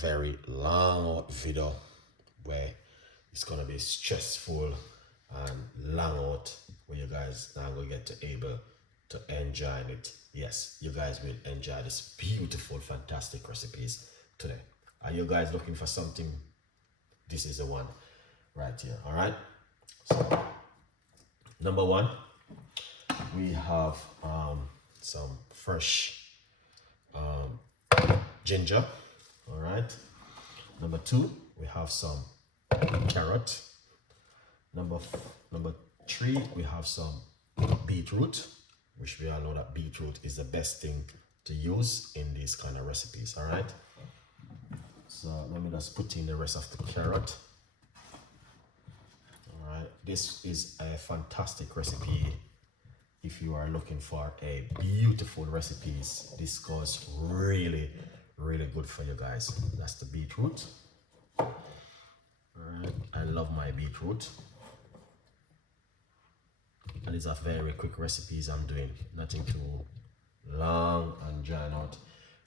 very long out video where it's gonna be stressful and long out where you guys now gonna get to able to enjoy it. Yes, you guys will enjoy this beautiful, fantastic recipes today. Are you guys looking for something? This is the one right here. All right. So number one, we have some fresh ginger. All right. Number two, we have some carrot. Number three, we have some beetroot, which we all know that beetroot is the best thing to use in these kind of recipes. All right. So let me just put in the rest of the carrot. All right. This is a fantastic recipe. If you are looking for a beautiful recipes, this goes really, really good for you guys. That's the beetroot. All right. I love my beetroot. And these are very quick recipes I'm doing, nothing too long and drawn out.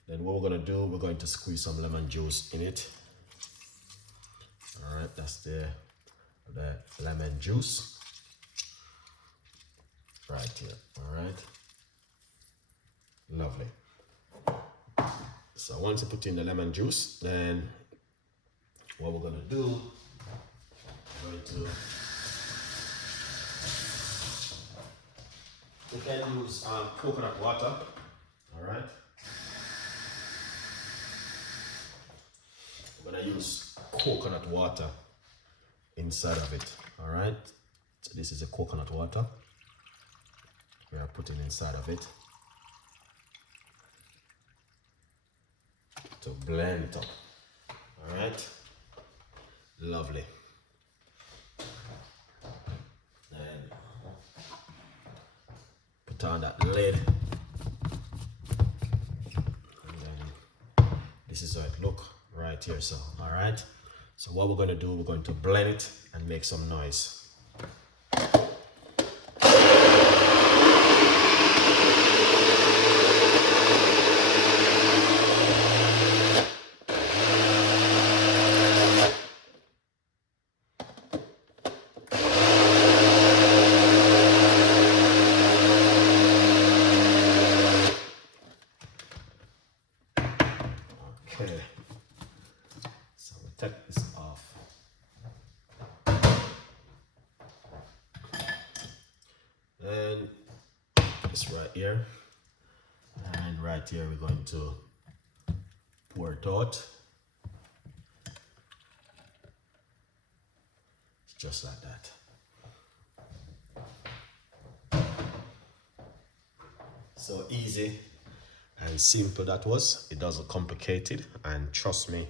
Then what we're gonna do, we're going to squeeze some lemon juice in it. All right, that's the lemon juice right here. All right, lovely. So once you put in the lemon juice, then what we're gonna do, we're going to, you can use coconut water. All right. We're gonna use coconut water inside of it. All right. So this is a coconut water. We are putting inside of it to blend it up. All right. Lovely. And put on that lid. And then this is how it looks right here. So all right, so what we're going to do, we're going to blend it and make some noise. Okay, so we take this off. And this right here. And right here we're going to pour it out. Just like that. So easy and simple that was. It doesn't complicate it, and trust me,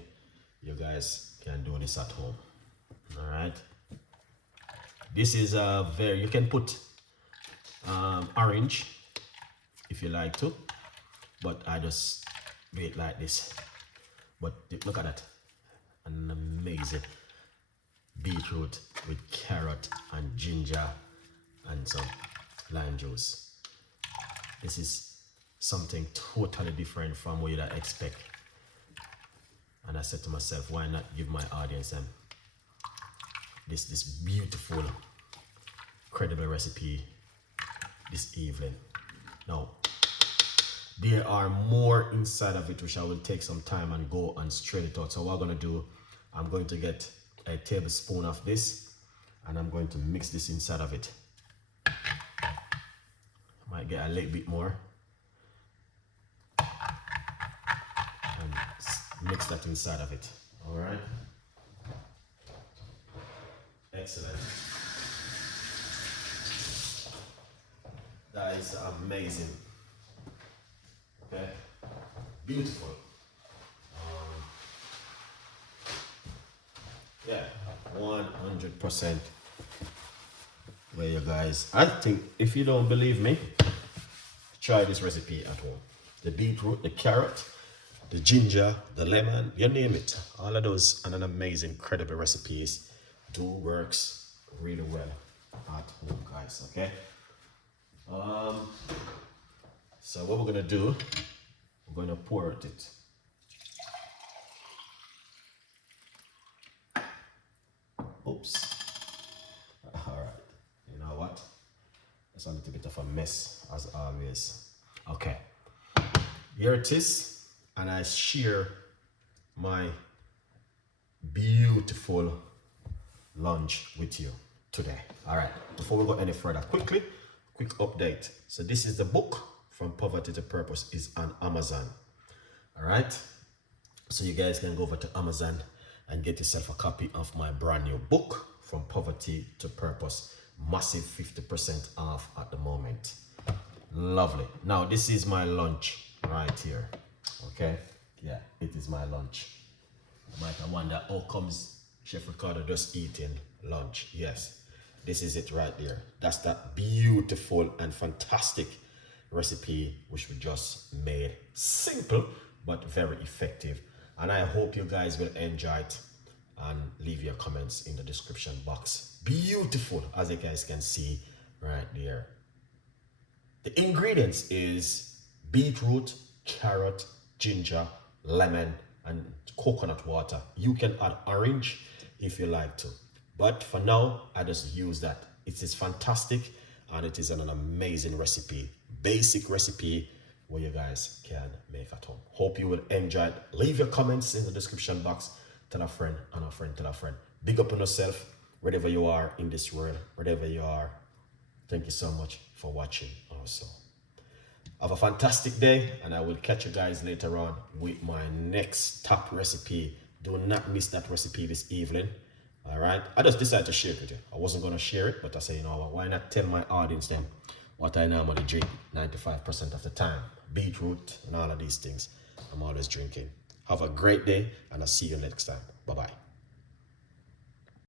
you guys can do this at home. All right, this is a very, you can put orange if you like to, but I just do it like this. But look at that, an amazing beetroot with carrot and ginger and some lime juice. This is something totally different from what you'd expect. And I said to myself, why not give my audience this beautiful, incredible recipe this evening. Now, there are more inside of it, which I will take some time and go and strain it out. So what I'm gonna do, I'm going to get a tablespoon of this and I'm going to mix this inside of it. I might get a little bit more. Mix that inside of it. All right. Excellent. That is amazing. Okay. Beautiful. Yeah, 100%. Where you guys, I think if you don't believe me, try this recipe at home. The beetroot, the carrot, the ginger, the lemon, you name it. All of those and an amazing, incredible recipes do works really well at home, guys. Okay. So what we're gonna do, we're gonna pour it. Oops. All right. You know what? It's a little bit of a mess as always. Okay. Here it is. And I share my beautiful lunch with you today. All right. Before we go any further, quick update. So this is the book From Poverty to Purpose is on Amazon. All right. So you guys can go over to Amazon and get yourself a copy of my brand new book, From Poverty to Purpose. Massive 50% off at the moment. Lovely. Now this is my lunch right here. Okay. Yeah, it is my lunch. You might wonder how comes Chef Ricardo just eating lunch. Yes, this is it right there. That's that beautiful and fantastic recipe which we just made. Simple but very effective. And I hope you guys will enjoy it and leave your comments in the description box. Beautiful, as you guys can see right there. The ingredients is beetroot, carrot, ginger, lemon, and coconut water. You can add orange if you like to, but for now I just use that. It is fantastic and it is an amazing recipe, basic recipe where you guys can make at home. Hope you will enjoy it. Leave your comments in the description box. Tell a friend and a friend tell a friend. Big up on yourself wherever you are in this world, wherever you are. Thank you so much for watching also. Have a fantastic day, and I will catch you guys later on with my next top recipe. Do not miss that recipe this evening. All right. I just decided to share it with you. I wasn't going to share it, but I say, you know what, why not tell my audience then what I normally drink 95% of the time. Beetroot and all of these things I'm always drinking. Have a great day, and I'll see you next time. Bye-bye.